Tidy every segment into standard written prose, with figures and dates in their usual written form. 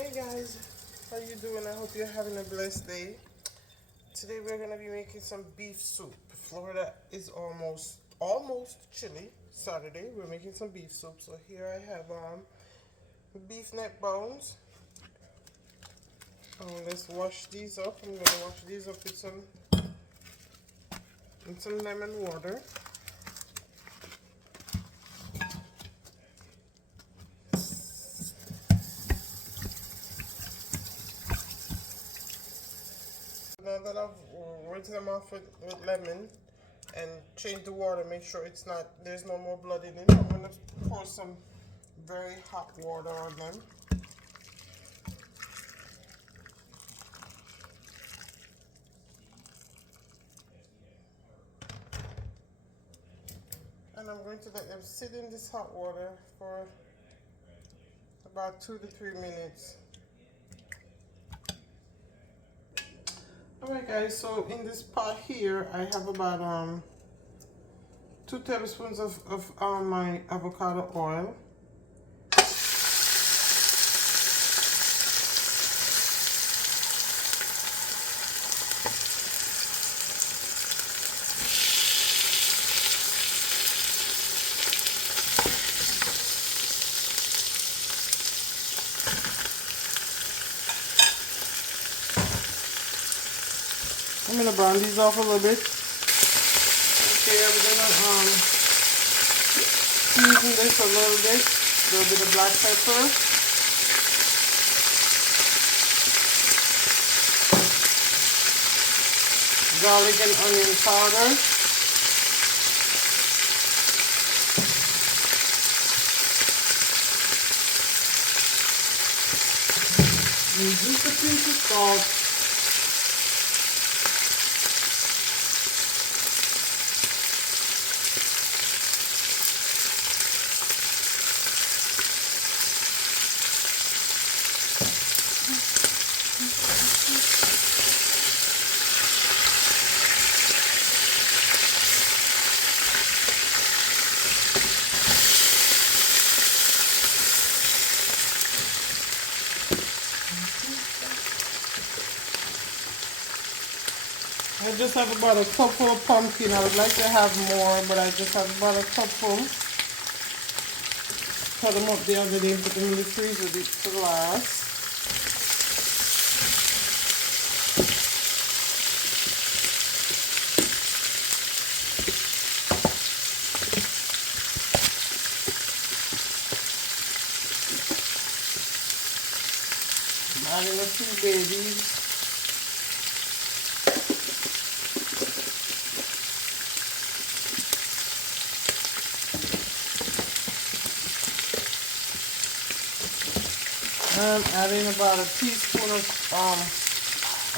Hey guys, how you doing? I hope you're having a blessed day. Today we're gonna be making some beef soup. Florida is almost chilly. Saturday we're making some beef soup. So here I have beef neck bones. Let's wash these up. I'm gonna wash these up with some lemon water. Now that I've rinsed them off with lemon and change the water, make sure there's no more blood in it. I'm gonna pour some very hot water on them. And I'm going to let them sit in this hot water for about 2 to 3 minutes. Alright guys, so in this pot here I have about 2 tablespoons of my avocado oil. I'm gonna brown these off a little bit. Okay, I'm gonna season this a little bit of black pepper. Garlic and onion powder. And just a pinch of salt. I just have about a couple of pumpkin. I would like to have more, but I just have about a couple. Cut them up the other day and put them in the freezer to last. I'm adding a few babies. I'm adding about a teaspoon of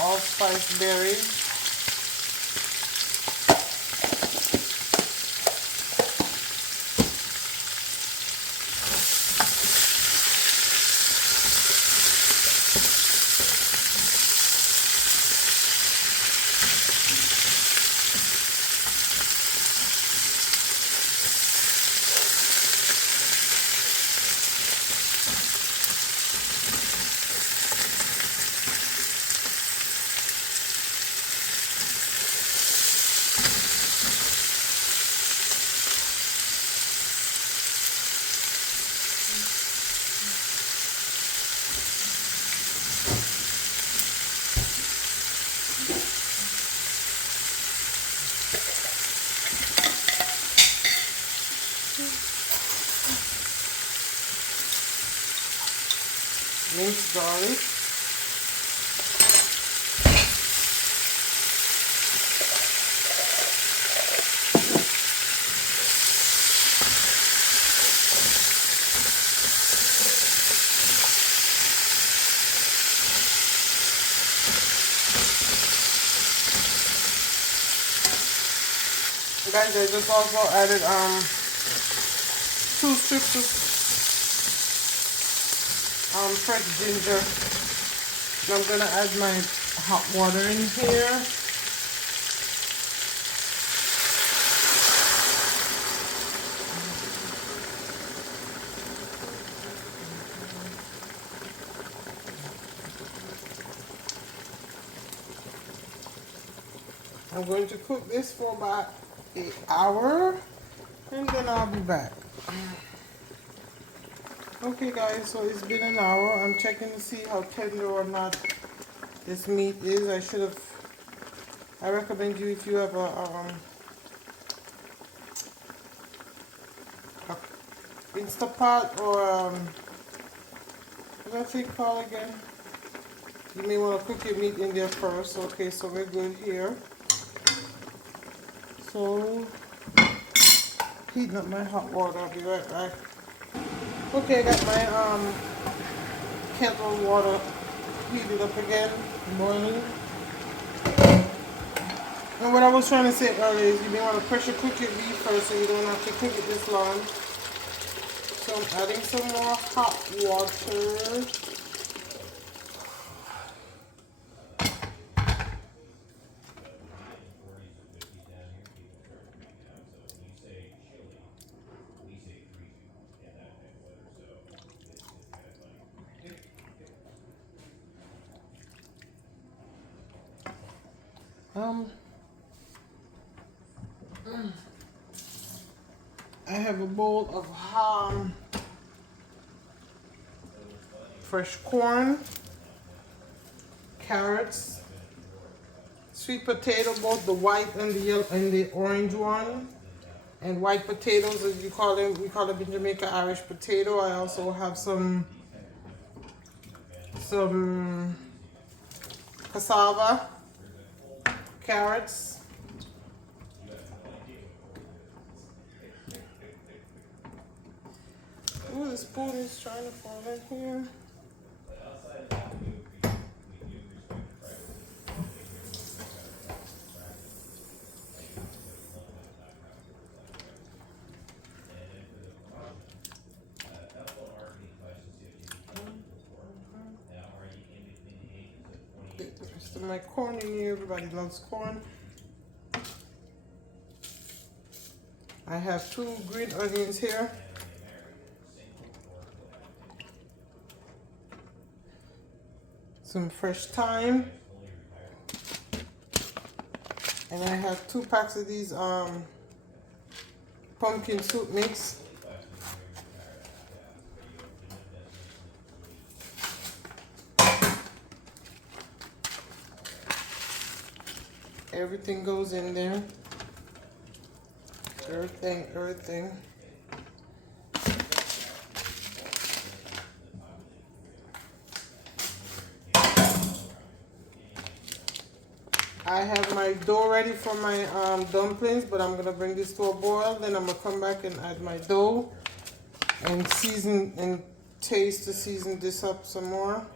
allspice berries. Minced garlic. Guys, I just also added 2 strips of fresh ginger. And I'm gonna add my hot water in here. I'm going to cook this for about an hour and then I'll be back. Okay guys, so it's been an hour. I'm checking to see how tender or not this meat is. I recommend you, if you have a Instapot or what's that thing called again? You may want to cook your meat in there first. Okay, so we're good here. So heating up my hot water. I'll be right back. Okay, I got my kettle water heated up again, boiling. And what I was trying to say earlier is you may want to pressure cook your beef first so you don't have to cook it this long. So I'm adding some more hot water. I have a bowl of fresh corn, carrots, sweet potato, both the white and the yellow and the orange one, and white potatoes as you call them. We call them in Jamaica Irish potato. I also have some cassava, carrots. Ooh, the spoon is trying to fall in here. Get the rest of my corn in here. Everybody loves corn. I have 2 green onions here. Some fresh thyme. And I have 2 packs of these pumpkin soup mix. Everything goes in there. Everything. I have my dough ready for my dumplings, but I'm gonna bring this to a boil. Then I'm gonna come back and add my dough and season and taste to season this up some more.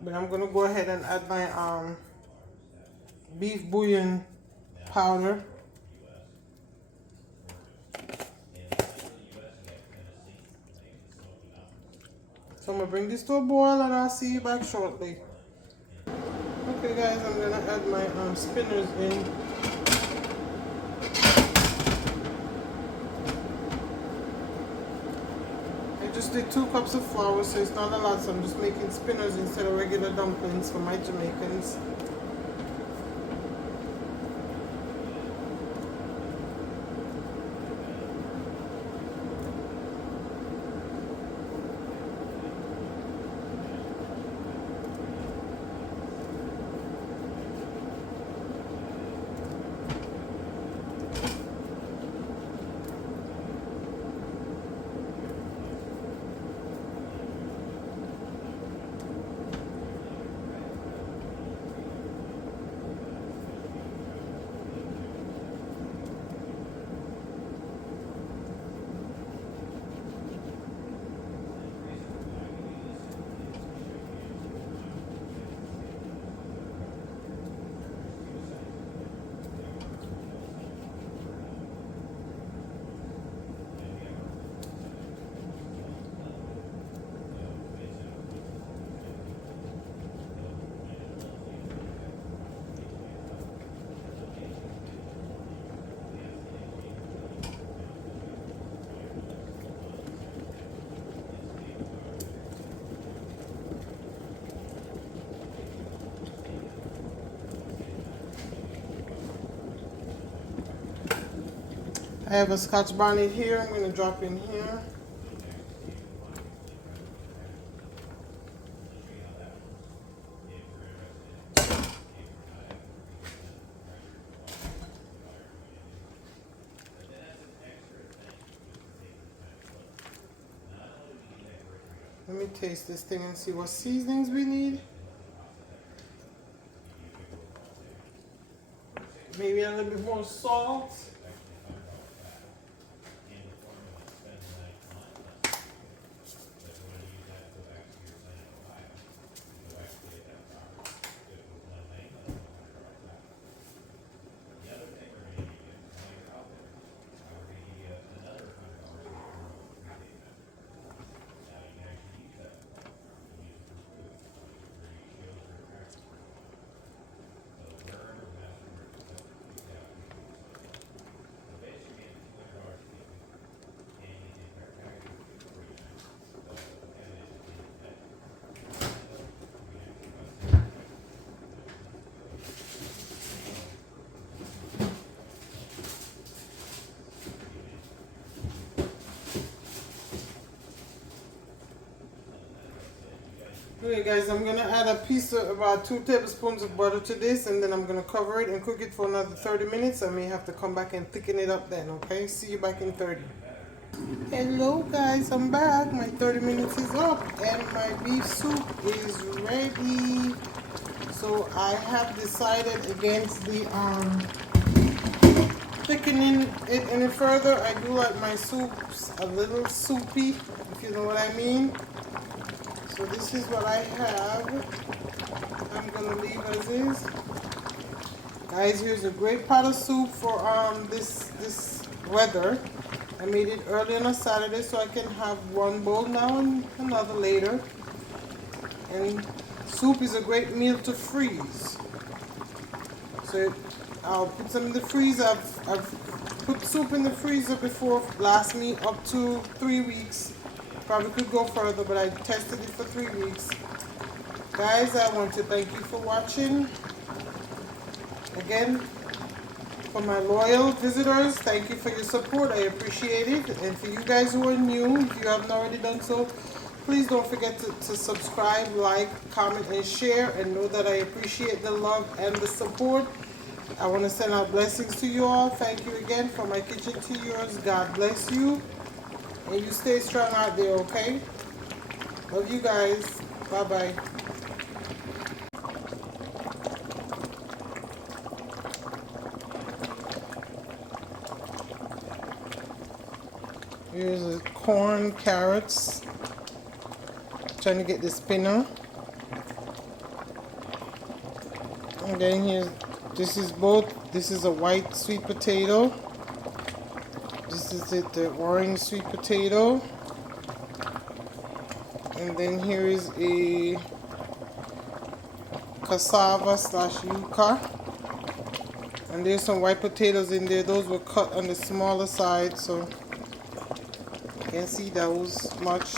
But I'm gonna go ahead and add my beef bouillon powder. So I'm gonna bring this to a boil and I'll see you back shortly. Okay guys, I'm gonna add my spinners in. I just did 2 cups of flour, so it's not a lot, so I'm just making spinners instead of regular dumplings for my Jamaicans. I have a Scotch bonnet here. I'm going to drop in here. Let me taste this thing and see what seasonings we need. Maybe a little bit more salt. Okay guys, I'm going to add a piece of about 2 tablespoons of butter to this, and then I'm going to cover it and cook it for another 30 minutes. I may have to come back and thicken it up then, okay? See you back in 30. Hello guys, I'm back. My 30 minutes is up and my beef soup is ready. So I have decided against the thickening it any further. I do like my soups a little soupy, if you know what I mean. So this is what I have. I'm gonna leave as is. Guys, here's a great pot of soup for this weather. I made it early on a Saturday so I can have one bowl now and another later. And soup is a great meal to freeze. So I'll put some in the freezer. I've put soup in the freezer before, last me up to 3 weeks. Probably could go further, but I tested it for 3 weeks. Guys, I want to thank you for watching. Again, for my loyal visitors, thank you for your support. I appreciate it. And for you guys who are new, if you haven't already done so, please don't forget to subscribe, like, comment, and share. And know that I appreciate the love and the support. I want to send out blessings to you all. Thank you again. From my kitchen to yours. God bless you. And you stay strong out there, okay? Love you guys. Bye-bye. Here's the corn, carrots. Trying to get the spinner. And then here's, this is a white sweet potato. This is it, the orange sweet potato. And then here is a cassava slash yuca. And there's some white potatoes in there. Those were cut on the smaller side, so you can see those much.